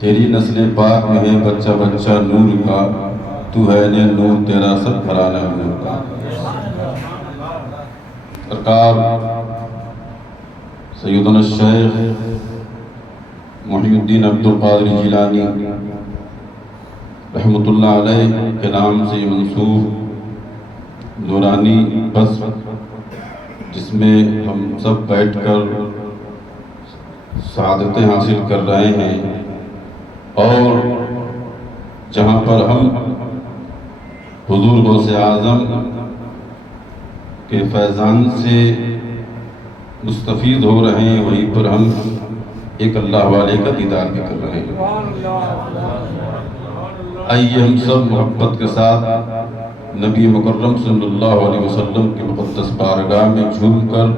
تیری نسل پاک میں ہے بچہ بچہ نور کا، تو ہے نے نور تیرا سب گھرانہ نور کا۔ سرکار سیدنا الشیخ محی الدین عبدالقادر جیلانی رحمۃ اللہ علیہ کے نام سے منسوب نورانی بزم، جس میں ہم سب بیٹھ کر سعادتیں حاصل کر رہے ہیں، اور جہاں پر ہم حضور غوث اعظم کے فیضان سے مستفید ہو رہے ہیں، وہیں پر ہم ایک اللہ والے کا دیدار بھی کر رہے ہیں۔ آئیے ہم سب محبت کے ساتھ نبی مکرم صلی اللہ علیہ وسلم کی مقدس بارگاہ میں جھوم کر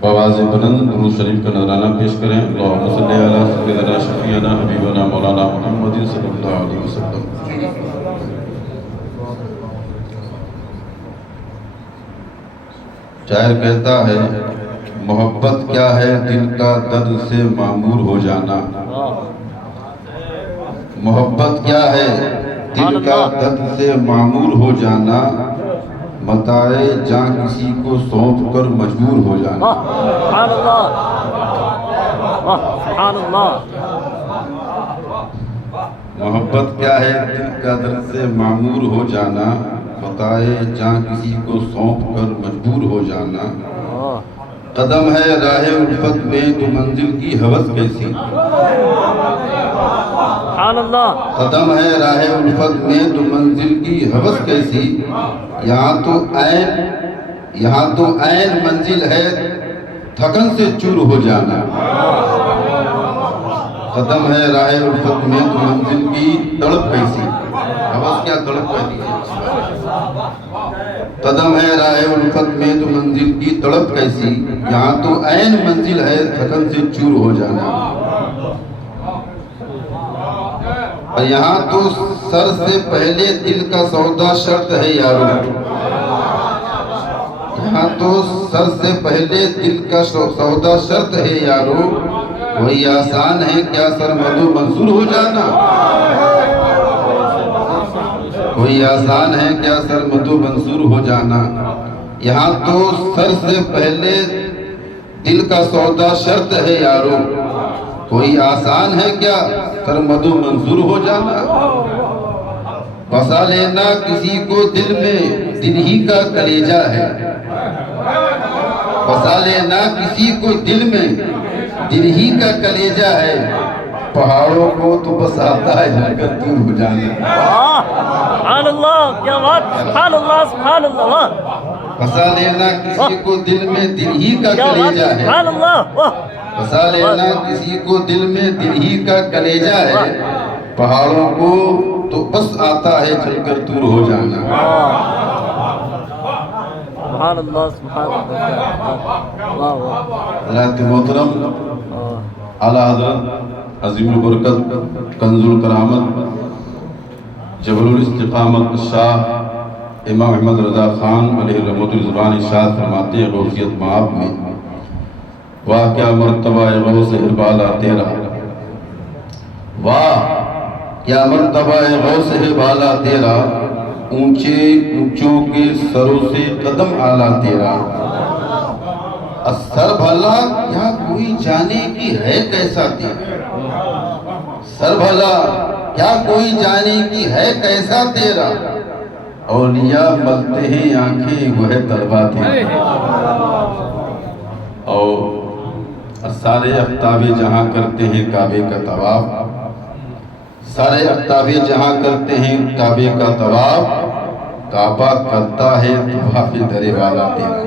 بآواز بلند درود شریف کا نذرانہ پیش کریں۔ اللہم صلی علی سیدنا شفیعنا حبیبنا مولانا محمد صلی اللہ علیہ وسلم۔ شاعر کہتا ہے، محبت کیا ہے دل کا درد سے معمور ہو جانا، محبت کیا ہے دل کا درد سے معمور ہو جانا، متاع جاں کسی کو سونپ کر مجبور ہو جانا۔ سبحان اللہ، سبحان اللہ۔ محبت کیا ہے دل کا درد سے معمور ہو جانا، متاع جاں کسی کو سونپ کر مجبور ہو جانا، قدم ہے راہ الفت میں تو منزل کی ہوس کیسی، سبحان اللہ۔ قدم ہے راہ الفت میں تو منزل کی ہوس کیسی، یہاں تو عین منزل ہے تھکن سے چور ہو جانا، قدم ہے راہ الفت میں تو منزل کی تڑپ کیسی، ہوس کیا تڑپ کیسی، قدم ہے راہ الفت میں تو منزل کی تڑپ کیسی، یہاں تو عین منزل ہے تھکن سے چور ہو جانا، اور یہاں تو سر سے پہلے دل کا سودا شرط ہے یارو، یہاں تو سر سے پہلے دل کا سودا شرط ہے یارو، وہی آسان ہے کیا سرمد و منصور ہو جانا، کوئی آسان ہے کیا سرمد و منصور ہو جانا، یہاں تو سر سے پہلے دل کا سودا شرط ہے یارو، کوئی آسان ہے کیا سرمد و منصور ہو جانا، بسا لینا کسی کو دل میں دل ہی کا کلیجہ ہے، بسا لینا کسی کو دل میں دل ہی کا کلیجہ ہے، پہاڑوں کو تو بس آتا ہے جل کر دور ہو جانا، سبحان اللہ، کیا بات، سبحان اللہ، سبحان اللہ۔ بسا لینا کسی کو دل میں دل ہی کا کلیجہ ہے، سبحان اللہ۔ بسا لینا کسی کو دل میں دل ہی کا کلیجہ ہے، پہاڑوں کو تو بس آتا ہے چل کر دور ہو جانا۔ سبحان اللہ، سبحان اللہ۔ حضرات محترم، اعلیٰ حضرت عظیم البرکت کنز الکرامت جبل الاستقامت شاہ امام احمد رضا خان علیہ رحمۃ الرضوان ارشاد فرماتے ہیں غوثیت مآب میں، واہ کیا مرتبہ غوث بالا تیرا، واہ کیا مرتبہ غوث بالا تیرا، اونچے اونچوں کے سروں سے قدم اعلیٰ تیرا، سر بھلا کیا کوئی جانے کی ہے کیسا تیرا، سر بھلا کیا کوئی جانے کی ہے کیسا تیرا، اولیاء ملتے ہیں آنکھیں وہ ہے طلبہ تیرا، اور سارے افتاب جہاں کرتے ہیں کعبے کا طواف، سارے افتاب جہاں کرتے ہیں کعبے کا طواف، کعبہ کرتا ہے طواف در والا تیرا،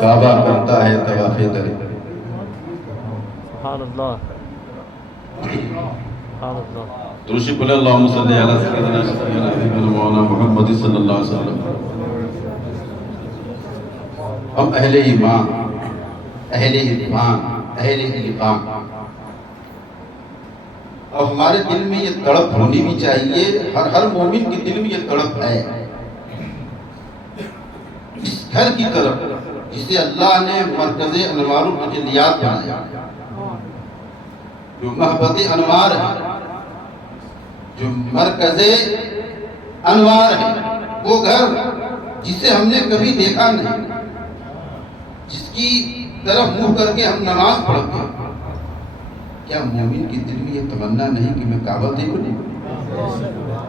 کعبہ کرتا ہے طواف در، سبحان اللہ، سبحان اللہ۔ درود پڑھیں اللہم صلی علی سیدنا شفیعنا حبیبنا مولانا محمد صلی اللہ علیہ وسلم۔ ہم اہل ایمان، اہل ایمان، اہل ایمان، اور ہمارے دل میں یہ تڑپ ہونی بھی چاہیے، ہر مومن کے دل میں یہ تڑپ ہے، اس گھر کی طرف جسے اللہ نے مرکز انوار التجلیات بنایا، جو محبت انوار ہے، جو مرکز انوار ہے، وہ گھر جسے ہم نے کبھی دیکھا نہیں، جس کی طرف منہ کر کے ہم نماز پڑھتے ہیں، کیا مومن کی دل میں یہ تمنا نہیں کہ میں کعبہ دیکھ لوں؟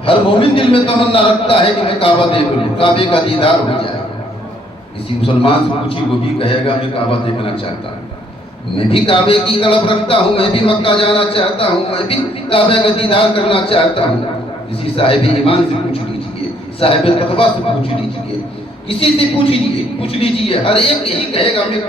ہر مومن دل میں تمنا رکھتا ہے کہ میں کعبہ دیکھ لوں، کعبے کا دیدار ہو جائے۔ کسی مسلمان سے پوچھی وہ بھی کہے گا میں کعبہ دیکھنا چاہتا ہوں، میں بھی کعبے کی طلب رکھتا ہوں، میں بھی مکہ جانا چاہتا ہوں، میں بھی کعبے کا دیدار کرنا چاہتا ہوں۔ کسی صاحب ایمان سے پوچھ لیجئے، صاحب تقویٰ سے پوچھ لیجئے، کسی سے پوچھ لیجئے، ہر ایک یہی کہے گا میں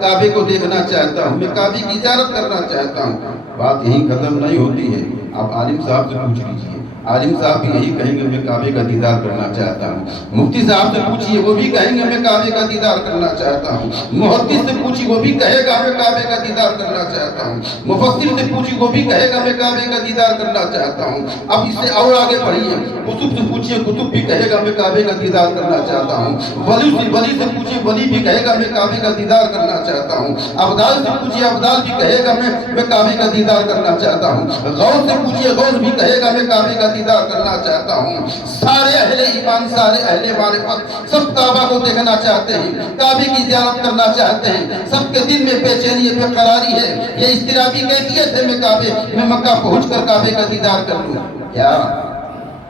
کعبے کو دیکھنا چاہتا ہوں، میں کعبے کی زیارت کرنا چاہتا ہوں۔ بات یہی ختم نہیں ہوتی ہے، آپ عالم صاحب سے پوچھ لیجئے، عالم صاحب بھی یہی کہیں گے میں کعبے کا دیدار کرنا چاہتا ہوں۔ مفتی صاحب سے پوچھئے وہ بھی کہیں گے میں کعبے کا دیدار کرنا چاہتا ہوں۔ محدث سے پوچھئے وہ بھی کہے گا میں کعبے کا دیدار کرنا چاہتا ہوں۔ مفسر سے پوچھئے وہ بھی کہے گا میں کعبے کا دیدار کرنا چاہتا ہوں۔ اب اس سے اور آگے بڑھیے، کتب سے پوچھئے کتب بھی کہے گا میں کعبے کا دیدار کرنا چاہتا ہوں۔ ولی سے پوچھئے ولی بھی کہے گا میں کعبے کا دیدار کرنا چاہتا ہوں۔ ابدال سے پوچھئے ابدال بھی کہے گا میں کعبے کا دیدار کرنا چاہتا ہوں۔ غوث سے پوچھئے غوث بھی کہے گا میں کعبے کا دیدار کرنا چاہتا ہوں۔ سارے اہل ایمان، سارے اہل معرفت سب کعبہ کو دیکھنا چاہتے ہیں، کعبے کی زیارت کرنا چاہتے ہیں۔ سب کے دل میں بے چینی بے قراری ہے، یہ اضطرابی کیفیت ہے میں مکہ پہنچ کر کعبے کا دیدار کر لوں۔ کیا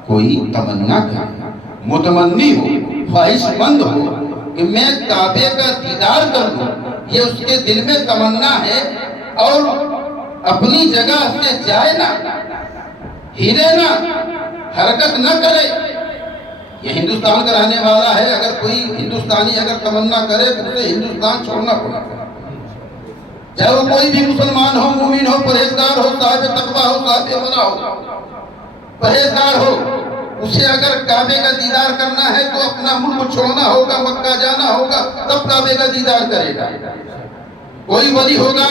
کوئی تمنا کرے، متمنی ہو، خواہش مند ہو کہ میں کعبے کا دیدار کر لوں، یہ اس کے دل میں تمنا ہے اور اپنی جگہ سے جائے نہ، ہلے نہ، حرکت نہ کرے؟ یہ ہندوستان کا رہنے والا ہے، اگر کوئی ہندوستانی اگر تمنا کرے تو اسے ہندوستان چھوڑنا پڑے گا، چاہے وہ کوئی بھی مسلمان ہو، مومن ہو، پرہیزگار ہو، صاحب تقویٰ ہو، صاحب منع ہو، پرہیزگار ہو، اسے اگر کعبے کا دیدار کرنا ہے تو اپنا ملک چھوڑنا ہوگا، مکہ جانا ہوگا، تب کعبے کا دیدار کرے گا۔ کوئی ولی ہوگا،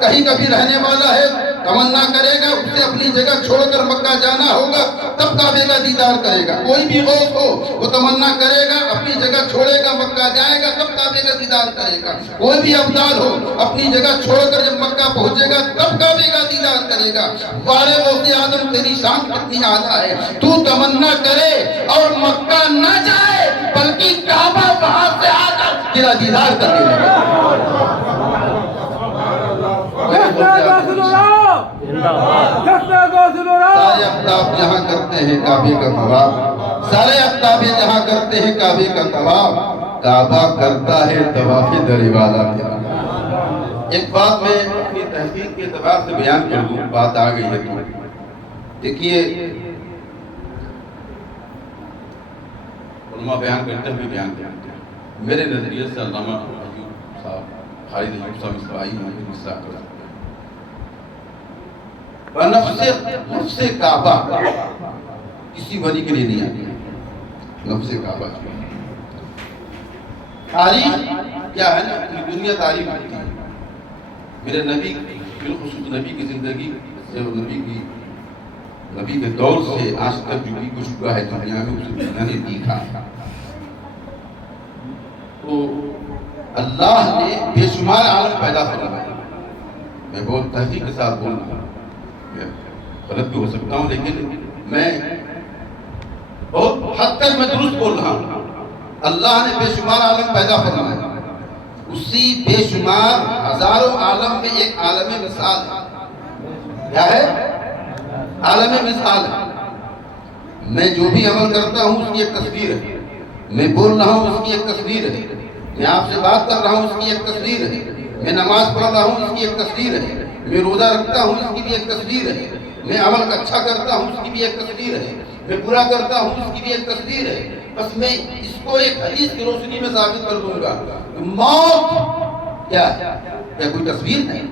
کہیں کبھی رہنے والا ہے، تمنا کرے گا، اسے اپنی جگہ چھوڑ کر مکہ جانا ہوگا، تب کعبے کا دیدار کرے گا۔ کوئی بھی غوث ہو، وہ تمنا کرے گا، اپنی جگہ چھوڑے گا، مکہ جائے گا، تب کعبے کا دیدار کرے گا۔ کوئی بھی ابدال ہو، اپنی جگہ چھوڑ کر جب مکہ پہنچے گا، تب کعبے کا دیدار کرے گا۔ بارے غوث آدم تیری شان کتنی اعلیٰ ہے، تو تمنا کرے اور مکہ نہ جائے، بلکہ کعبہ وہاں سے آ کر تیرا دیدار کرنے لگے۔ سارے افتاب جہاں کرتے ہیں کعبے کا طواف، سارے افتاب جہاں کرتے ہیں کعبے کا طواف، کعبہ کرتا ہے طواف در والا تیرا۔ ایک بات میں اپنی تحقیق کے اعتبار سے بیان کر دوں، بات آ گئی ہے تو دیکھیے، علماء بیان کرتے ہوئے بیان کرتے ہیں، میرے نظریے سے علامہ ایوب صاحب، خالد ایوب صاحب اسرائیل میں حصہ کر سکتے ہیں۔ نفس کعبہ کسی ولی کے لیے نہیں آتی، نفس کعبہ تاریخ کیا ہے نا، دنیا تاریخ ہوتی ہے۔ میرے نبی، بالخصوص نبی کی زندگی سے اور نبی کے دور سے آج تک جو بھی کچھ ہوا ہے دنیا میں، اسے دنیا نے دیکھا۔ تو اللہ نے بے شمار عالم پیدا فرمائے۔ میں بہت تحقیق کے ساتھ بول رہا ہوں، غلط بھی ہو سکتا ہوں، لیکن میں بہت حد تک میں درست بول رہا ہوں۔ اللہ نے بے شمار عالم پیدا فرمائے، اسی بے شمار ہزاروں عالم میں ایک عالم مثال ہے۔ کیا ہے؟ عالم مثال ہے۔ میں جو بھی عمل کرتا ہوں اس کی ایک تصویر ہے، میں بول رہا ہوں اس کی ایک تصویر ہے، میں آپ سے بات کر رہا ہوں اس کی ایک تصویر ہے، میں نماز پڑھ رہا ہوں اس کی ایک تصویر ہے، میں روزہ رکھتا ہوں اس کی بھی ایک تصویر ہے، میں عمل اچھا کرتا ہوں اس کی بھی ایک تصویر ہے، میں برا کرتا ہوں اس کی بھی ایک تصویر ہے۔ بس میں اس کو ایک حدیث کی روشنی میں ثابت کر دوں گا، موت کیا ہے؟ کیا کوئی تصویر نہیں؟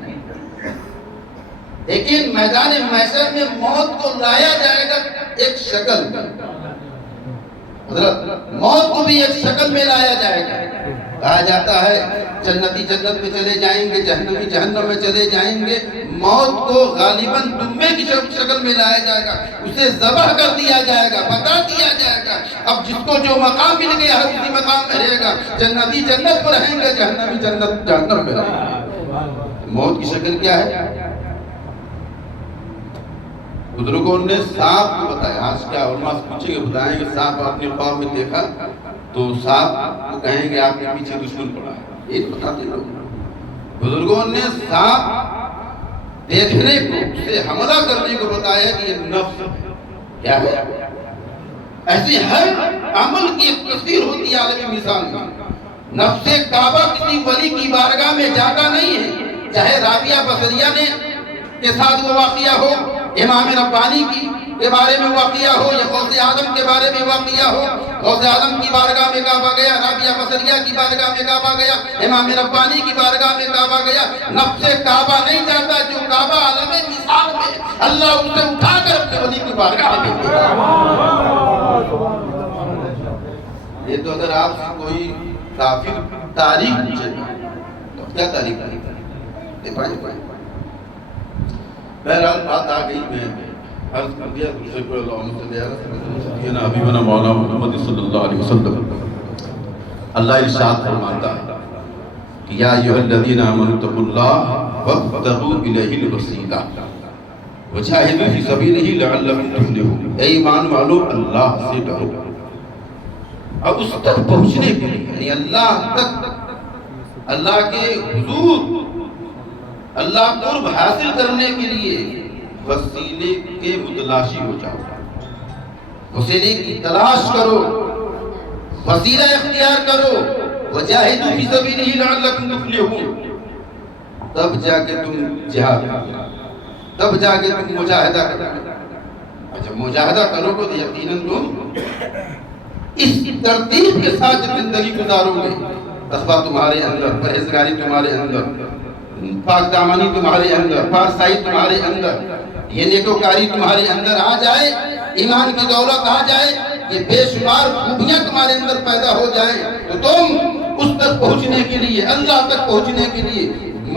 لیکن میدان محشر میں موت کو لایا جائے گا ایک شکل، حضرت موت کو بھی ایک شکل میں لایا جائے گا۔ کہا جاتا ہے جنتی جنت میں چلے جائیں گے، جہنمی جہنم میں چلے جائیں گے، موت کو غالباً دمبے کی شکل میں لایا جائے گا، اسے ذبح کر دیا جائے گا، بتا دیا جائے گا۔ اب جس کو جو مقام مل گیا ہر کسی مقام میں رہے گا، جنتی جنت میں رہیں گے، جہنمی جنت جہنم میں رہیں گے۔ موت کی شکل کیا ہے؟ بزرگوں نے سانپ کو بتایا. آج کیا علماء سے پوچھیں گے بتائیں کہ سانپ اپنے خواب میں دیکھا تو سانپ کو کہیں گے آپ کے پیچھے دشمن پڑا ہے. یہ بتاتے لوگ. بزرگوں نے سانپ دیکھنے کو اس سے حملہ کرنے کو بتایا کہ یہ نفس کیا ہے. ایسی ہر عمل کی ایک تصویر ہوتی ہے عالمی مثال میں. نفس کعبہ کسی ولی کی بارگاہ میں جاتا نہیں ہے. چاہے رابعہ بصریہ نے کے ساتھ وہ واقعہ ہو, امام ربانی کے بارے میں واقعہ ہو, یا غوث اعظم کے بارے میں واقعہ ہو. غوث اعظم کی بارگاہ میں کعبہ گیا, رابعہ بصریہ کی بارگاہ میں کعبہ گیا, امام ربانی کی بارگاہ میں کعبہ گیا. نفس کعبہ نہیں جاتا. جو کعبہ عالم مثال میں اللہ اسے اٹھا کر اپنے ولی کی بارگاہ میں دیتے ہیں. یہ تو اگر آپ سے کوئی کافر تاریخ پوچھے تو کیا تاریخ بہرحال بات آ گئی. میں عرض کر دیا دوسرے پر اللہم صلی علی حبیبنا مولانا محمد صلی اللہ علیہ وسلم. اللہ ارشاد فرماتا ہے کہ یا ایھا الذین آمنوا اتقوا اللہ وابتغوا الیہ الوسیلہ وجاہدوا فی سبیلہ لعلکم تفلحون. اے ایمان والو اللہ سے ڈرو. اب اس تک پہنچنے کے لیے یعنی اللہ تک, اللہ کے حضور, اللہ قرب حاصل کرنے کے لیے وسیلے کے متلاشی ہو جاؤ. وسیلے کی تلاش کرو, وسیلہ اختیار کرو. وجاہدوا فی سبیلہ لعلکم تفلحون. تب جا کے تم جہاد کرو, تب جا کے تم مجاہدہ کرو. جب مجاہدہ کرو گے تو یقیناً تم اس ترتیب کے ساتھ جب زندگی گزارو گے, تقویٰ تمہارے اندر, پرہیزگاری تمہارے اندر, پاک دامانی تمہارے اندر, پارسائی تمہارے اندر, یہ نیکوکاری تمہارے اندر آ جائے, ایمان کی دولت آ جائے, یہ بے شمار خوبیاں تمہارے اندر پیدا ہو جائیں, تو تم اس تک پہنچنے کے لیے, اللہ تک پہنچنے کے لیے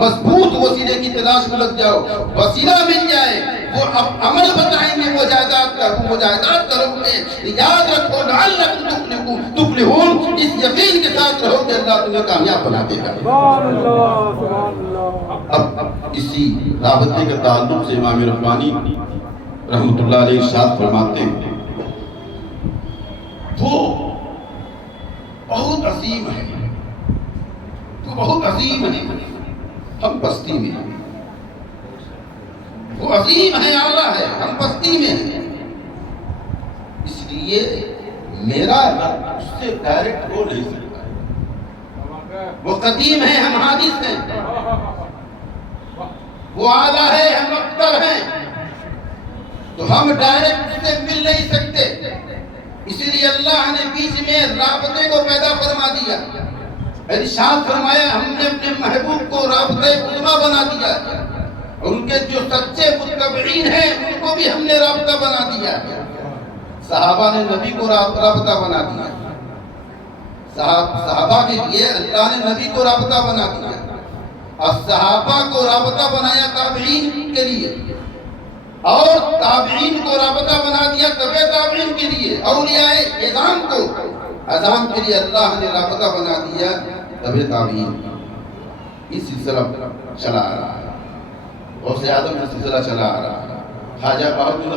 مضبوط وسیلے کی تلاش میں لگ جاؤ. وسیلہ مل جائے, وہ اب عمل بتائیں گے مجاہدات کا, وہ مجاہدات کرو گے. یاد رکھو لعلکم تفلحون, اس یقین کے ساتھ رہو کہ اللہ تمہیں کامیاب بنا دے گا. اب اسی رابطے کے تعلق سے امام ربانی رحمۃ اللہ علیہ ارشاد فرماتے ہیں وہ بہت عظیم ہے, وہ بہت عظیم ہے, ہم بستی میں ہیں. وہ عظیم ہے, اعلیٰ ہے, ہم بستی میں ہیں. اس لیے میرا رب اس سے ڈائریکٹ ہو نہیں سکتا. وہ قدیم ہے, ہم حادث ہیں. وہ اعلیٰ ہے, ہم ابتر ہیں. تو ہم ڈائریکٹ اس سے مل نہیں سکتے. اسی لیے اللہ نے بیچ میں رابطے کو پیدا فرما دیا. ارشاد فرمایا ہم نے اپنے محبوب کو رابطۂ عظمیٰ بنا دیا. ان کے جو سچے متبعین ہیں ان کو بھی ہم نے رابطہ بنا دیا. صحابہ نے نبی کو رابطہ بنا دیا. صحابہ کے لیے اللہ نے نبی کو رابطہ بنا دیا, اور صحابہ کو رابطہ بنایا تابعین کے لیے, اور تابعین کو رابطہ بنا دیا تبع تابعین کے لیے. اولیاء اعظام کو اعظام کے لیے اللہ نے رابطہ بنا دیا تبع تابعین. یہ سلسلہ چلا آ رہا ہے, غوث اعظم کا سلسلہ چلا آ رہا ہے, خواجہ بہاؤالدین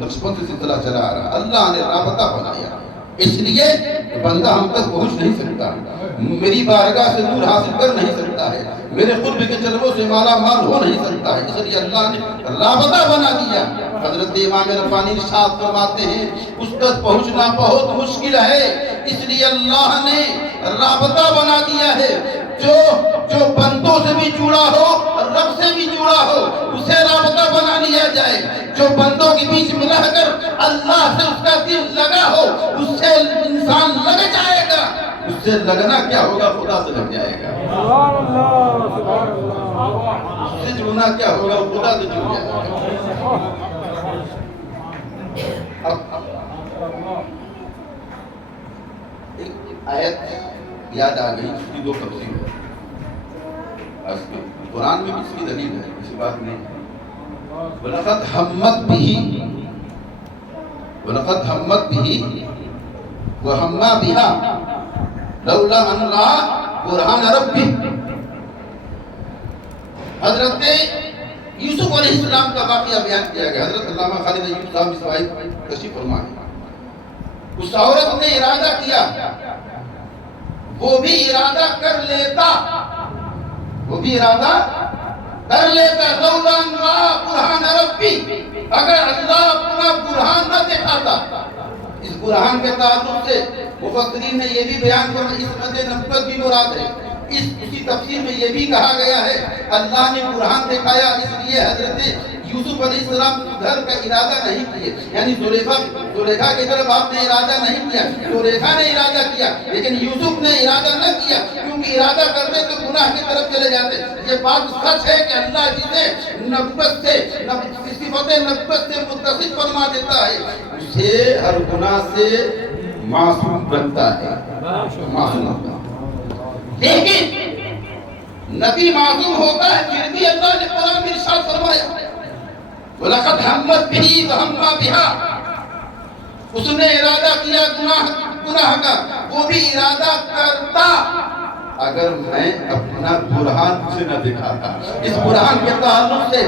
نقشبند کا سلسلہ چلا آ رہا ہے. اللہ نے رابطہ بنایا, اس لیے بندہ ہم تک پہنچ نہیں سکتا, میری بارگاہ سے نور حاصل کر نہیں سکتا ہے, میرے قرب کے جلووں سے مالا مال ہو نہیں سکتا ہے. اس لیے اللہ نے رابطہ بنا دیا. حضرت امام ربانی ارشاد فرماتے ہیں اس تک پہنچنا بہت مشکل ہے, اس لیے اللہ نے رابطہ بنا دیا ہے. جو بندوں سے بھی جڑا ہو اور رب سے بھی جڑا ہو اسے رابطہ بنا لیا جائے. جو بندوں کے بیچ میں رہ کر اللہ سے اس کا دل لگا ہو اس سے انسان لگ جائے گا. اس سے لگنا کیا ہوگا, خدا سے لگ جائے گا. اس سے جڑنا کیا ہوگا, خدا سے جڑ جائے گا. ایک آیت یاد آ گئی, اس کی دو تفسیر ہے. قرآن میں بھی اس کی دلیل ہے, اسی بات نہیں. وَلَقَدْ هَمَّتْ بِهِ وَلَقَدْ هَمَّتْ بِهِ وَهَمَّا بِهَا لَوْلَا أَنْ رَأَىٰ بُرْهَانَ رَبِّهِ. حضرت یوسف علیہ السلام کا واقعہ بیان کیا گیا. حضرت علامہ خالد ایوب صاحب اسماعیل تشریف فرما. اس عورت نے ارادہ کیا, وہ بھی ارادہ کر لیتا, لولا ان رأى برہان ربی, اگر اللہ اپنا برہان نہ دکھاتا. اس برہان کے تعلق سے مفسرین نے یہ بھی بیان کرنا, اس مد نبوت بھی مراد ہے. اسی تفسیر میں یہ بھی کہا گیا ہے اللہ نے برہان دکھایا اس لیے حضرت یوسف علیہ السلام گھر کا ارادہ نہیں کیے, یعنی زلیخا کی طرف آپ نے ارادہ نہیں کیا, زلیخا نے ارادہ کیا لیکن یوسف نے ارادہ نہ کیا, کیونکہ ارادہ کرتے تو گناہ کی طرف چلے جاتے. یہ بات سچ ہے کہ اللہ جسے نبوت سے صفت نبوت سے متصف فرما دیتا ہے اسے ہر گناہ سے معصوم بنتا ہے, معصوم ہوتا ہے. لیکن نبی معصوم ہوتا ہے پھر بھی اللہ نے قرآن میں ارشاد فرمایا وَلَقَدْ هَمَّتْ بِهِ وَهَمَّ بِهَا, اس نے ارادہ کیا گناہ کا, وہ بھی ارادہ کرتا اگر میں اپنا برہان سے نہ دکھاتا. اس برہان کے تعلق سے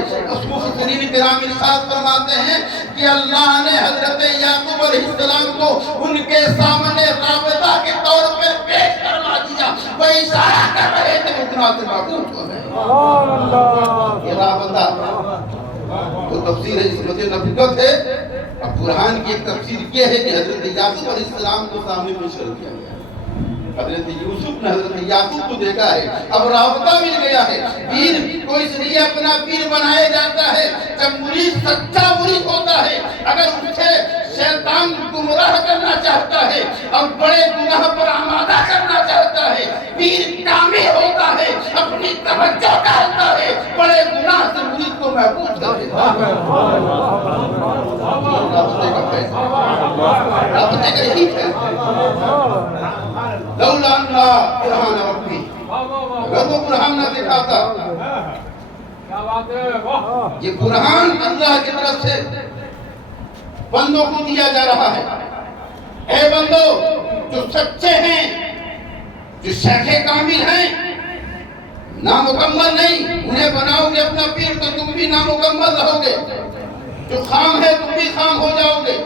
مفسرین کرام ارشاد فرماتے ہیں کہ اللہ نے حضرت یعقوب علیہ السلام کو ان کے سامنے رابطہ کے طور پر پیش کروا دیا. وہ اشارہ کر رہے تھے وہ گناہ سے معصوم ہو گئے. یہ رابطہ تو تفسیر ہے, اس وجہ نبوت ہے. اب برہان کی ایک تفسیر یہ ہے کہ حضرت یعقوب علیہ السلام کو سامنے پیش کر دیا گیا. حضرت یوسف نے حضرت یعقوب کو دیکھا ہے, اب رابطہ مل گیا ہے. پیر کو اس لیے اپنا پیر بنایا جاتا ہے جب مرید سچا مرید ہوتا ہے. اگر اسے شیطان گمراہ کرنا چاہتا ہے اور بڑے گناہ پر آمادہ کرنا چاہتا ہے, پیر کامل ہوتا ہے, اپنی توجہ ڈالتا ہے, بڑے گناہ سے مرید کو محفوظ کرے. رابطے کا یہی ہے. لولا ان برہان ربی, اگر وہ برہان نہ دکھاتا. یہ برہان اللہ کی طرف سے بندوں کو دیا جا رہا ہے. اے بندو جو سچے ہیں, جو شیخ کامل ہیں, نامکمل نہیں, انہیں بناؤ گے اپنا پیر تو تم بھی نامکمل رہو گے. جو خام ہے تم بھی خام ہو جاؤ گے.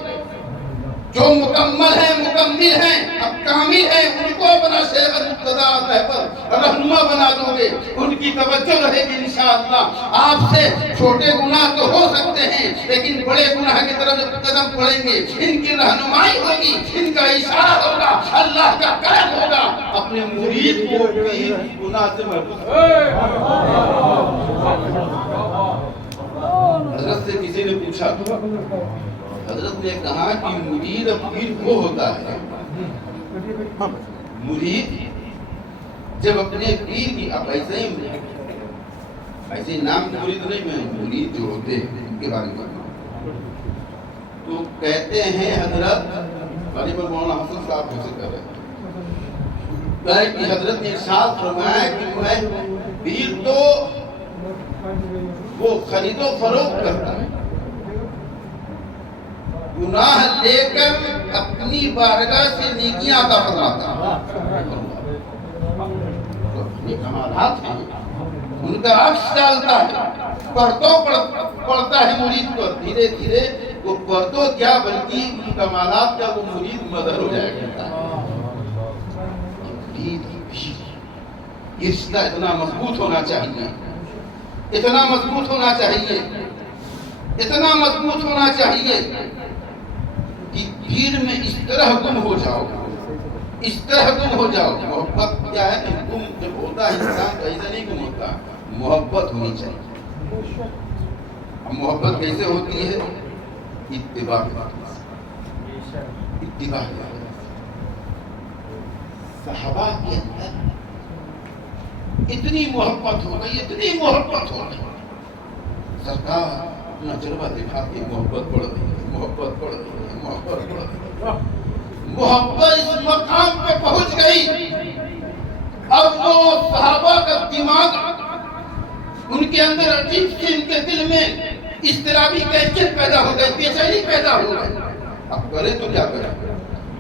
جو مکمل ہیں, مکمل ہیں, اب کامل ہیں, ان کو اپنا شیخ المقتدیٰ رہبر رہنما بنا دو گے. ان کی توجہ رہے گی انشاءاللہ. آپ سے چھوٹے گناہ تو ہو سکتے ہیں لیکن بڑے گناہ کی طرف قدم پڑیں گے, ان کی رہنمائی ہوگی, ان کا اشارہ ہوگا, اللہ کا کرم ہوگا. اپنے مرید کو بھی گناہ سے محفوظ. حضرت سے کسی نے پوچھا, حضرت نے کہا کہ مرید اب پیر وہ ہوتا ہے, مرید جب اپنے پیر کی, اب ایسے نام مرید نہیں, میں مرید جو ہوتے ہیں ان کے بارے میں تو کہتے ہیں حضرت غالب مولانا حسن صاحب سے کر رہے ہیں کہ حضرت نے ارشاد فرمایا کہ میں پیر تو وہ خرید و فروخت کرتا ہے, گناہ لے کر اپنی بارگاہ سے نیکیاں عطا فرماتا ہے. اپنے کمالات ہیں, ان کا عکس ڈالتا ہے, پردوں پڑتا ہے مرید پر. دھیرے دھیرے وہ پردوں کیا بلکہ ان کمالات کا وہ مرید مظہر ہو جایا کرتا ہے. یہ رشتہ اتنا مضبوط ہونا چاہیے, اتنا مضبوط ہونا چاہیے, اتنا مضبوط ہونا چاہیے کہ پیر میں اس طرح گم ہو جاؤ, اس طرح گم ہو جاؤ. محبت کیا ہے کہ گم جب ہوتا ہے انسان تو ایسا نہیں گم ہوتا, محبت ہونی چاہیے. اب محبت کیسے ہوتی ہے؟ اتباع کے بعد. اتباع کے بعد صحابہ کے اندر اتنی محبت ہو گئی, اتنی محبت ہو گئی. سرکار اپنا جلوہ دکھاتی, محبت بڑھ رہی ہے, محبت بڑھ رہی ہے, محبت بڑھ رہی ہے. محبت اس مقام پہ پہنچ گئی. اب وہ صحابہ کا دماغ ان کے اندر عجیب سے, ان کے دل میں اضطرابی کیفیت پیدا ہو گئی, بے چینی پیدا ہو گئی. اب کرے تو کیا کرے؟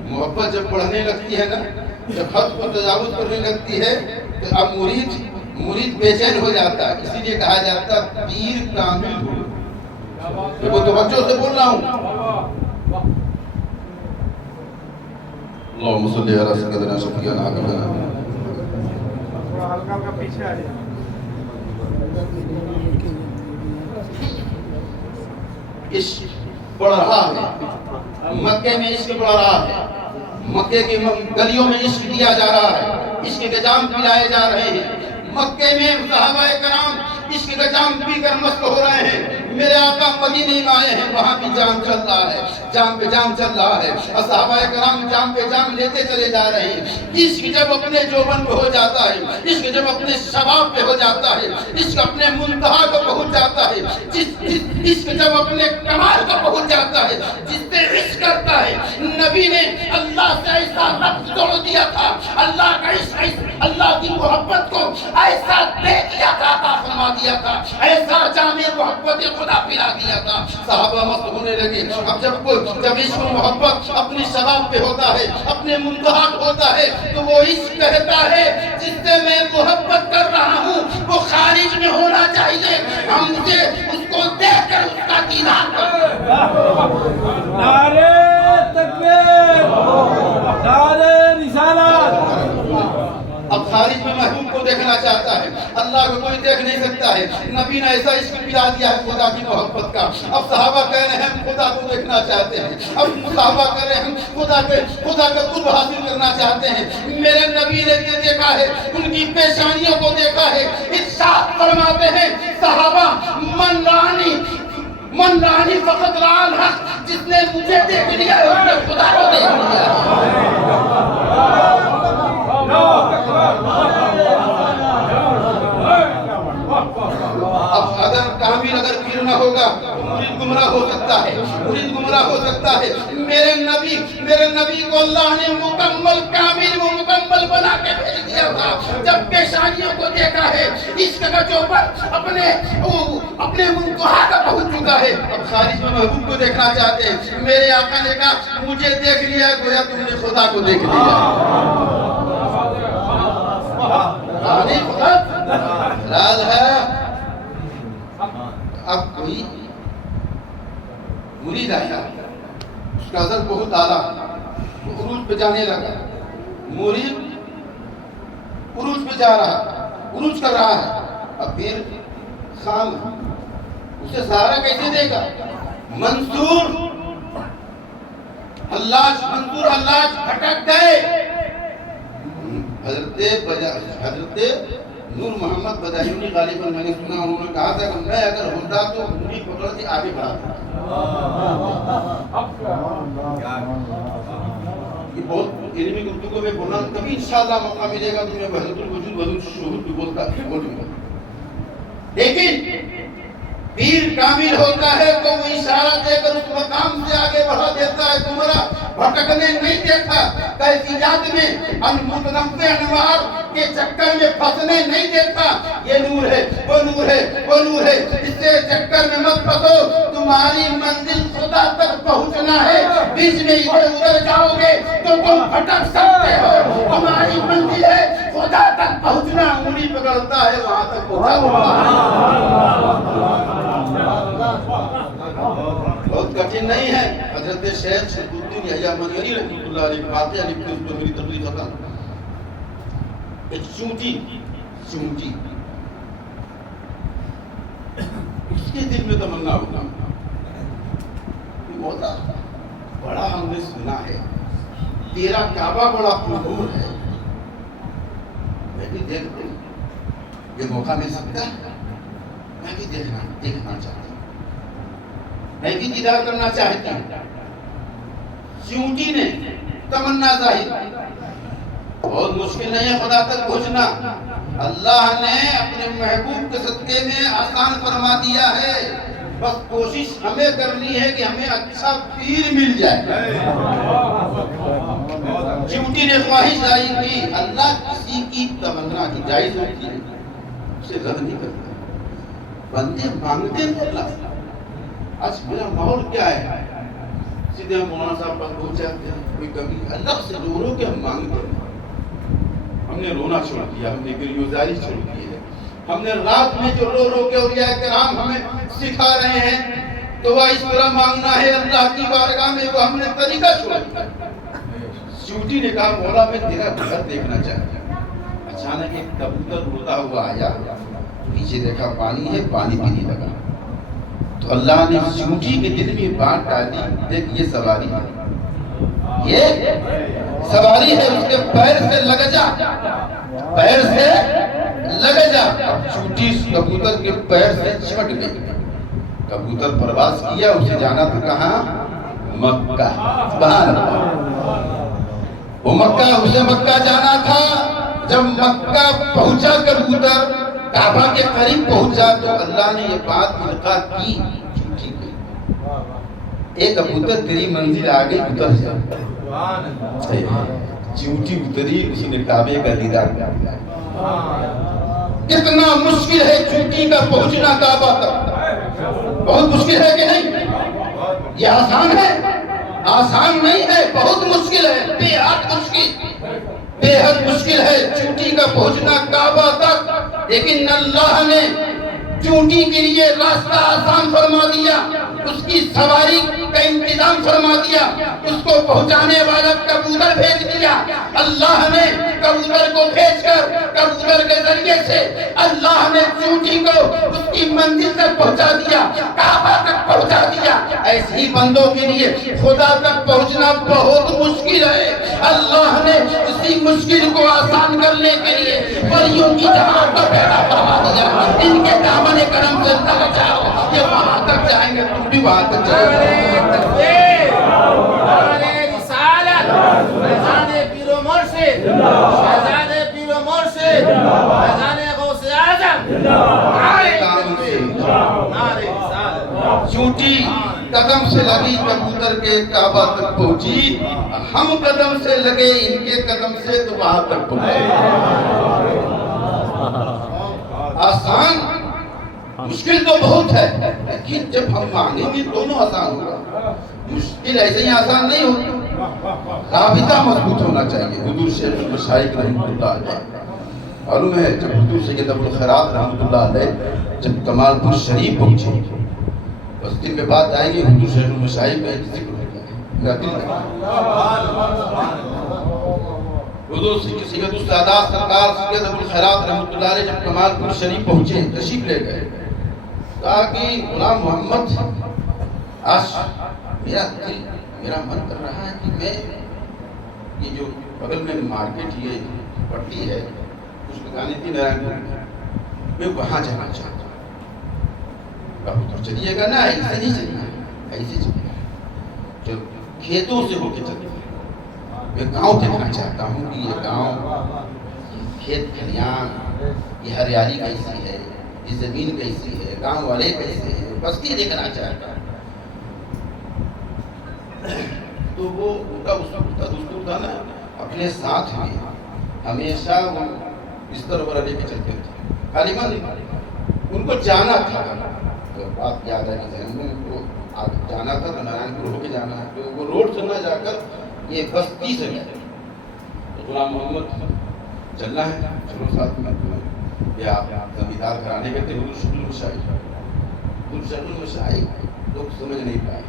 محبت جب بڑھنے لگتی ہے نا, جب حد کو تجاوز کرنے لگتی ہے تو اب مرید مرید بے چین ہو جاتا ہے، اسی لیے کہا جاتا ہے پیر کامل ہو۔ دیکھو توجہ سے بول رہا ہوں۔ اللہم صلی علی سیدنا شفیعنا حبیبنا۔ ہلکا ہلکا پیچھے آ جائے۔ عشق بڑھ رہا ہے، مکے میں عشق بڑھ رہا ہے، مکے کی گلیوں میں عشق دیا جا رہا ہے، عشق کے جام پلائے جا رہے ہیں۔ مکے میں صحابہ کرام عشق کا جام پی کر مست ہو رہے ہیں۔ میرے آقا مدینے میں آئے ہیں، وہاں بھی جام چل رہا ہے، جام پہ جام چل رہا ہے، اور صحابہ کرام جام پہ جام لیتے چلے جا رہے ہیں۔ عشق جب اپنے جوبن پہ ہو جاتا ہے، عشق جب اپنے شباب پہ ہو جاتا ہے، عشق اپنے منتہا کو پہنچ جاتا ہے، عشق جب اپنے کمال کو پہنچ جاتا ہے، جس سے عشق کرتا ہے۔ نبی نے اللہ سے ایسا لفظ توڑ دیا تھا، اللہ کا عشق، اللہ کی محبت کو ایسا دے دیا تھا، عطا فرما دیا تھا، ایسا جام محبت خدا پلا دیا تھا۔ صحابہ مست ہونے لگے۔ اب جب عشق و محبت اپنی شباب پہ ہوتا ہے، اپنے منتہا پہ ہوتا ہے، تو وہ عشق کہتا ہے جس سے میں محبت کر رہا ہوں وہ خارج میں ہونا چاہیے، ہم مجھے اس کو دیکھ کر اس کا دیدار کریں۔ نعرہ تکبیر، نعرہ رسالت۔ اب خارج میں محبوب کو دیکھنا چاہتا ہے، اللہ کو کوئی دیکھ نہیں سکتا ہے۔ نبی نے ایسا عشق پلا دیا ہے خدا کی محبت کا۔ اب صحابہ کہہ رہے ہیں ہم خدا کو دیکھنا چاہتے ہیں، اب صحابہ کہہ رہے ہیں ہم خدا کا قرب حاصل کرنا چاہتے ہیں۔ میرے نبی نے یہ دیکھا ہے، ان کی پیشانیوں کو دیکھا ہے۔ ارشاد فرماتے ہیں صحابہ من رانی فقط رأى الحق، جس نے مجھے دیکھ لیا ہے اس نے خدا کو دیکھ لیا ہے۔ اب اگر پیر نہ ہوگا تو مرید گمراہ ہو سکتا ہے، مرید گمراہ ہو سکتا ہے۔ میرے نبی کو اللہ نے مکمل کامل و مکمل بنا کے بھیج دیا تھا۔ جب پیشانیوں کو دیکھا ہے، عشق کا جوہر اپنے منتہا کا پہنچ چکا ہے، اب خارج میں محبوب کو دیکھنا چاہتے ہیں۔ میرے آقا نے کہا مجھے دیکھ لیا گویا تم نے خدا کو دیکھ لیا۔ راز ہے اب کوئی مرید آیا، اس کا اثر بہت اعلیٰ، وہ عروج پہ جانے لگا۔ مرید عروج پہ جا رہا، عروج کر رہا ہے، اب پھر خام اسے سہارا کیسے دے گا؟ منصور حلاج بھٹک گئے۔ حضرت نور محمد بدایونی غالباً میں نے سنا، انہوں نے کہا تھا کہ میں اگر ہوتا تو انہی پکڑ کے آگے بڑھاتا۔ یہ بہت علمی گفتگو میں بولنا، کبھی انشاءاللہ موقع ملے گا تو میں وحدت الوجود وحدت الشہود بھی بولوں گا۔ لیکن پیر کامل ہوتا ہے تو وہ اشارہ دے کر اس مقام سے آگے بڑھا دیتا ہے، تمہارا بھٹکنے نہیں دیتا، کیفیات میں متنوع انوار کے چکر میں پھنسنے نہیں دیتا۔ یہ نور ہے، وہ نور ہے، وہ نور ہے، اس سے چکر میں مت پھنسو، تمہاری منزل خدا تک پہنچنا ہے، بیچ میں ادھر ادھر جاؤ گے تو تم بھٹک سکتے ہو۔ تمہاری منزل ہے خدا تک پہنچنا، انگلی پکڑتا ہے وہاں تک بہت کٹھن نہیں ہے۔ حضرت شیخ شمس الدین یحییٰ منیری رحمۃ اللہ علیہ واقعہ لکھتے ہیں، اس پر میری تقریر ختم۔ ایک چونٹی اس کے دل میں تمنا ہوگا، مولا بڑا ہم نے سنا ہے تیرا کعبہ بڑا پرنور ہے، میں بھی دیکھتا ہوں، یہ موقع مل سکتا ہے، میں بھی دیکھنا چاہتا ہوں، میں بھی دیدار کرنا چاہتا ہوں۔ چونٹی نے تمنا ظاہر، بہت مشکل نہیں ہے خدا تک پہنچنا، اللہ نے اپنے محبوب کے صدقے میں آسان فرما دیا ہے، بس کوشش ہمیں کرنی ہے کہ ہمیں اچھا پیر مل جائے۔ چونٹی نے خواہش ظاہر کی، اللہ کسی کی تمنا کی جائز ہوتی ہے، اسے رد نہیں کرتا، بندے مانگتے ہیں اللہ۔ آج میرا ماحول کیا ہے، سیدھے ہم مولانا صاحب پر پہنچ جاتے ہیں، کوئی کمی اللہ سے رو رو کے ہم مانگتے ہیں۔ ہم نے رونا چھوڑ دیا، ہم نے گریوزاری چھوڑ دی ہے، ہم نے رات میں جو رو رو کے اولیاء کرام ہمیں سکھا رہے ہیں دعا اس طرح مانگنا ہے اللہ کی بارگاہ میں، وہ ہم نے طریقہ چھوڑ دیا۔ چیوٹی نے کہا مولا میں تیرا گھر دیکھنا چاہتا ہوں۔ اچانک ایک کبوتر اڑتا ہوا آیا، پیچھے دیکھا پانی ہے، پانی پینے لگا۔ تو اللہ نے چیوٹی کے دل میں بات ڈالی، دیکھ یہ سواری ہے، یہ سواری ہے، اس کے پیر سے لگ جا، پیر سے لگ جا۔ چیوٹی کبوتر کے پیر سے چمٹ گئی۔ کبوتر پرواز کیا، اسے جانا تھا کہاں؟ مکہ۔ سبحان اللہ، وہ مکہ، اسے مکہ جانا تھا۔ جب مکہ پہنچا کبوتر، کعبہ کے قریب پہنچا تو اللہ نے یہ بات القا کی، چیوٹی گئی، ایک کبوتر تیری منزل آ گئی، اتر جا۔ چیوٹی اتری، اسی نے کعبے کا دیدار کیا۔ کتنا مشکل ہے چیوٹی کا پہنچنا کعبہ تک، بہت مشکل ہے کہ نہیں؟ یہ آسان ہے؟ آسان نہیں ہے، بہت مشکل ہے، بے حد مشکل، بے حد مشکل ہے چیوٹی کا پہنچنا کعبہ تک۔ لیکن اللہ نے چیوٹی کے لیے راستہ آسان فرما دیا، اس کی سواری کا انتظام فرما دیا، اس کو پہنچانے والا کبوتر بھیج دیا۔ اللہ نے کبوتر کو بھیج کر، کبوتر کے ذریعے سے اللہ نے چیوٹی کو اس کی منزل تک پہنچا دیا، کعبہ تک پہنچا دیا۔ ایسے ہی بندوں کے لیے خدا تک پہنچنا بہت مشکل ہے۔ اللہ نے اسی مشکل کو آسان کرنے کے لیے پریوں کی جماعت کو پیدا فرما دیا۔ ان کے دامن کرم سے اللہ جاؤ، یہ وہاں تک جائیں گے، تم بھی وہاں تک جائیں گے۔ نعرہ رسالت، فیضان پیر و مرشد، شہزاد پیر و مرشد، فیضان غوث اعظم، نعرہ تکبیر، نعرہ رسالت۔ چیوٹی قدم سے لگی کبوتر کے کعبہ تک پہنچی، ہم قدم سے لگے ان کے قدم سے تو وہاں تک پہنچے۔ آسان، مشکل تو بہت ہے، لیکن جب ہم مانگیں گے دونوں آسان ہوگا۔ مشکل ایسے ہی آسان نہیں ہوگی، رابطہ مضبوط ہونا چاہیے۔ حضور شیخ المشائخ رحمۃ اللہ علیہ، معلوم ہے جب حضور سید ابو الخیرات رحمۃ اللہ علیہ جب کمال پور شریف پہنچے، اس دن میں بات آئے گی، حضور شیخ المشائخ کا ایک ذکر ہو گیا، میرا دل لگا۔ حضور سید السادات سرکار سید ابو الخیرات رحمۃ اللہ علیہ جب کمال پور شریف پہنچے، تشریف لے گئے، کہا کہ غلام محمد، آج میرا دل، میرا من کر رہا ہے کہ میں یہ جو بغل میں مارکیٹ یہ پٹی ہے، اس دکانیں تھی نارائن پور، میں وہاں جانا چاہتا ہوں۔ کہا تو چلیے گا نا، ایسے نہیں چلیے گا، ایسے چلیے گا، جو کھیتوں سے ہو کے چلیے گا۔ میں گاؤں دیکھنا چاہتا ہوں کہ یہ گاؤں، یہ کھیت کھلیان، یہ ہریالی کیسی ہے، یہ زمین کیسی ہے، گاؤں والے کیسے ہیں، بستی دیکھنا چاہتا ہوں۔ تو وہ ان کا دستور تھا نا، اپنے ساتھ میں ہمیشہ وہ بستر وغیرہ لے کے چلتے تھے، غالباً ان کو جانا تھا، تو بات یاد ہے کہ ذہن میں ان کو جانا تھا تو نارائن پور ہو کے جانا ہے، تو وہ روڈ سے نہ جا کر یہ بستی سے گئے۔ غلام محمد چلنا ہے، چلو ساتھ میں، یہ آپ زمیندار گھرانے کے تھے، حضور شیخ المشائخ، حضور شیخ المشائخ لوگ سمجھ نہیں پائے۔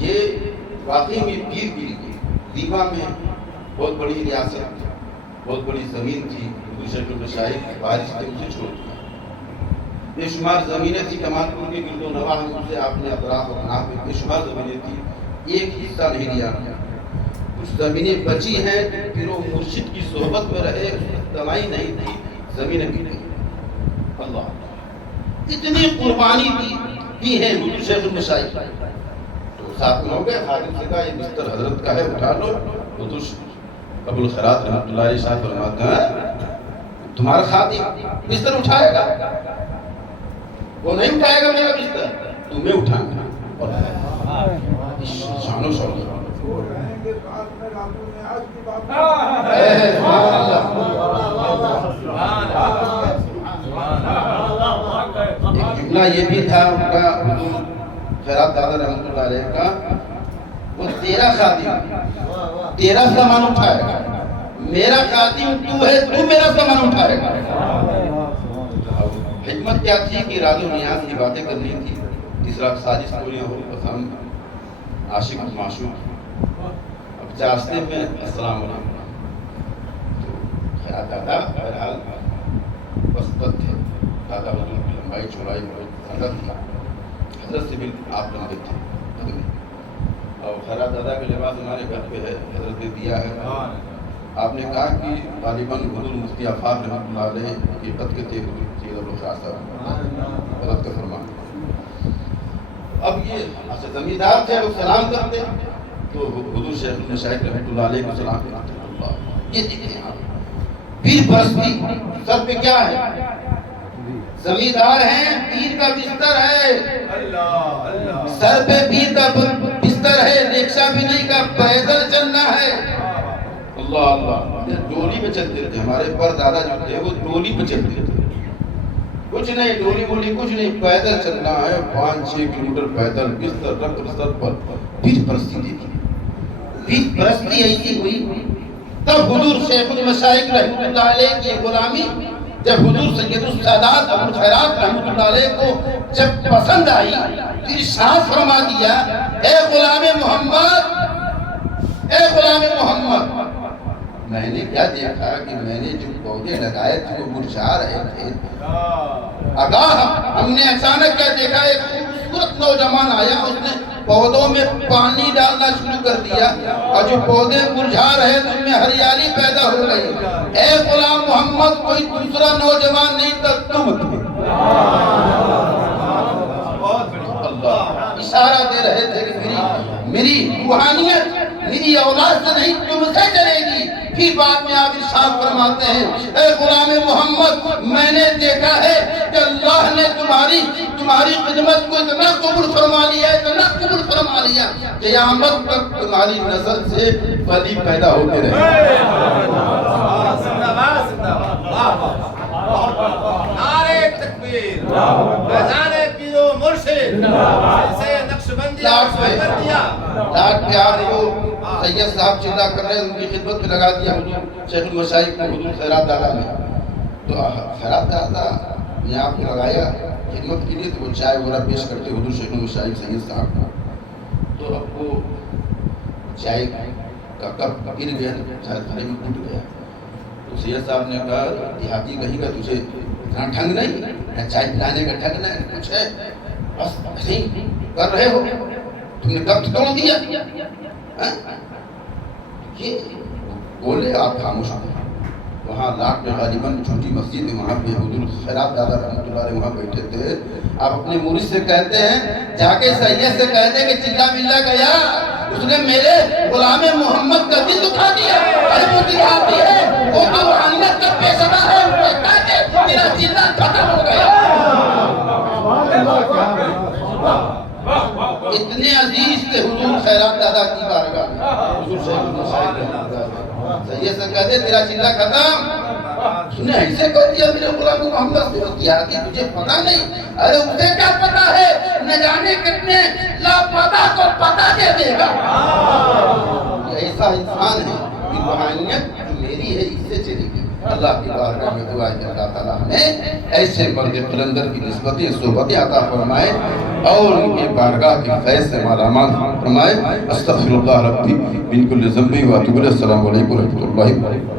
یہ واقعی میں پیر گری کی ریوا میں بہت بڑی ریاست، بہت بڑی زمین تھی، حضور شیخ المشائخ بارش سے اسے چھوڑ دیا۔ بے شمار زمینیں تھی کمال پور کے گرد و نواح میں، اسے آپ نے اطراف اور اناف میں بے شمار زمینیں تھی، ایک حصہ نہیں دیا۔ کچھ زمینیں بچی ہیں، پھر وہ مرشد کی صحبت میں رہے، کمائی نہیں تھی، زمینیں بھی نہیں۔ اللہ اتنی قربانی دی ہے حضور شیخ المشائخ۔ تو ساتھ میں ہو گئے، خادم سے کہا یہ بستر حضرت کا ہے، اٹھا لو۔ حضور ابو الخیرات رحمۃ اللہ علیہ صاحب فرماتے ہیں تمہارا خادم بستر اٹھائے گا؟ وہ نہیں اٹھائے گا میرا بستر، تمہیں اٹھانا ہے۔ شان و شوکت ایک جملہ یہ بھی تھا ان کا، حضور خیرات دادا رحمۃ اللہ علیہ کا، وہ تیرا خادم تیرا سامان اٹھائے گا، میرا خادم تو ہے، تو میرا سامان اٹھائے گا۔ حکمت کیا تھی کہ راز و نیاز کی باتیں کرنی تھی. تیسرا سازش پوری ہو پسند عاشق معشوق. اب راستے میں السلام علیکم تو خیر دادا بہرحال وسطت تھے. دادا حضور کی لمبائی چوڑائی بہت زیادہ تھی. حضرت سے بھی آپ لمبے تھے. اور خیر دادا کا لباس ہمارے گھر پہ ہے, حضرت نے دیا ہے. آپ نے کہا کہ غالباً حضور مفتی آفاق رحمۃ اللہ علیہ حقیقت کے تھے حضور سید ابوالخیار صاحب حضرت کا فرمان. اب یہ زمیندار تھے, لوگ سلام کرتے تو حضور شیخ المشائخ رحمۃ اللہ علیہ کو سلام کرتے. یہ دیکھیں آپ پیر پرستی سر پہ کیا ہے, زمیندار ہیں, پیر کا بستر ہے, سر پہ پیر کا بستر ہے, رکشا بھی نہیں کا پیدل چلنا ہے. اللہ اللہ ڈولی پہ چلتے تھے. ہمارے پر دادا جو تھے وہ ڈولی پہ چلتے تھے. کچھ نہیں ڈولی مولی کچھ نہیں, پیدل چلنا ہے 5-6 کلومیٹر پیدل, بستر رکھ بستر پر. پیر پرستی دیکھی, پیر پرستی ایسی ہوئی تب حضور شیخ المشائخ رحمۃ اللہ علیہ کی غلامی جب حضور سید السادات ابوالخیرات رحمۃ اللہ علیہ کو جب پسند آئی تو ارشاد فرما دیا, اے غلام محمد, اے غلام محمد, میں نے کیا دیکھا کہ میں نے جو پودے لگائے تھے وہ مرجھا رہے تھے. ہم نے اچانک کیا دیکھا, ایک خوبصورت نوجوان آیا, اس نے پودوں میں پانی ڈالنا شروع کر دیا اور جو پودے مرجھا رہے تھے ان میں ہریالی پیدا ہو گئی. اے غلام محمد, کوئی دوسرا نوجوان نہیں تھا, تم تھے. اللہ اشارہ دے رہے تھے کہ میری روحانیت میری اولاد سے نہیں تم سے چلے گی. پھر بعد میں آپ ارشاد فرماتے ہیں, اے غلام محمد, میں نے دیکھا ہے کہ اللہ نے تمہاری خدمت کو اتنا قبول فرما لیا, اتنا قبول فرما لیا, قیامت تک تمہاری نسل سے ولی پیدا ہوتے رہے. نعرہ تکبیر, اذان پیر و مرشد, اسے نقشبندی کر دیا. لاکھ پیار کو سید صاحب چلا کر رہے ہیں, ان کی خدمت میں لگا دیا حضور شیخ المشائخ کو, حضور خیرات دادا نے. تو خیرات دادا نے آپ کو لگایا خدمت کے لیے, تو وہ چائے وغیرہ پیش کرتے حضور شیخ المشائخ سید صاحب کو. تو اب وہ چائے کا کپ گر گیا, شاید گھر میں ٹوٹ گیا. تو سید صاحب نے کہا, دیہاتی کہیں گا تجھے اتنا ڈھنگ نہیں, چائے پلانے کا ڈھنگ نہیں, کچھ ہے بس ایسے ہی کر رہے ہو, تم نے کب توڑ دیا. یہ بولے آپ خاموش ہیں. وہاں لاکھ میں غالباً چھوٹی مسجد ہے, وہاں پہ حضور خیرات دادا رحمۃ اللہ علیہ وہاں بیٹھے تھے. آپ اپنے مرشد سے کہتے ہیں, جا کے سید سے کہتے ہیں کہ چلا ملا گیا, اس نے میرے غلام محمد کا دل دکھا دیا. ارے وہ دیہاتی ہے, وہ تو روحانیت کا پیشوا ہے, ان کو کہتے میرا چلا ختم ہو گیا. اتنے عزیز تھے حضور خیرات دادا کی بارگاہ میں. حضور شیخ المشائخ رحمۃ اللہ علیہ سید سے کہتے تیرا چلا ختم. اس نے ایسے کہہ دیا میرے غلام محمد سے, دیہاتی تجھے پتہ نہیں. ارے اسے کیا پتہ ہے, نہ جانے کتنے لاپتہ کو پتہ دے دے گا. یہ ایسا انسان ہے کہ روحانیت میری ہے, اس سے چلے گی. اللہ کی بارگاہ میں دعا ہے کہ اللہ تعالیٰ ہمیں ایسے مرد قلندر کی نسبتیں صحبتیں عطا فرمائے اور ان کے بارگاہ کے فیض سے مالا مال فرمائے. استغفر اللہ ربی من کل ذنب و اتوب الیہ. السلام علیکم و رحمۃ اللہ.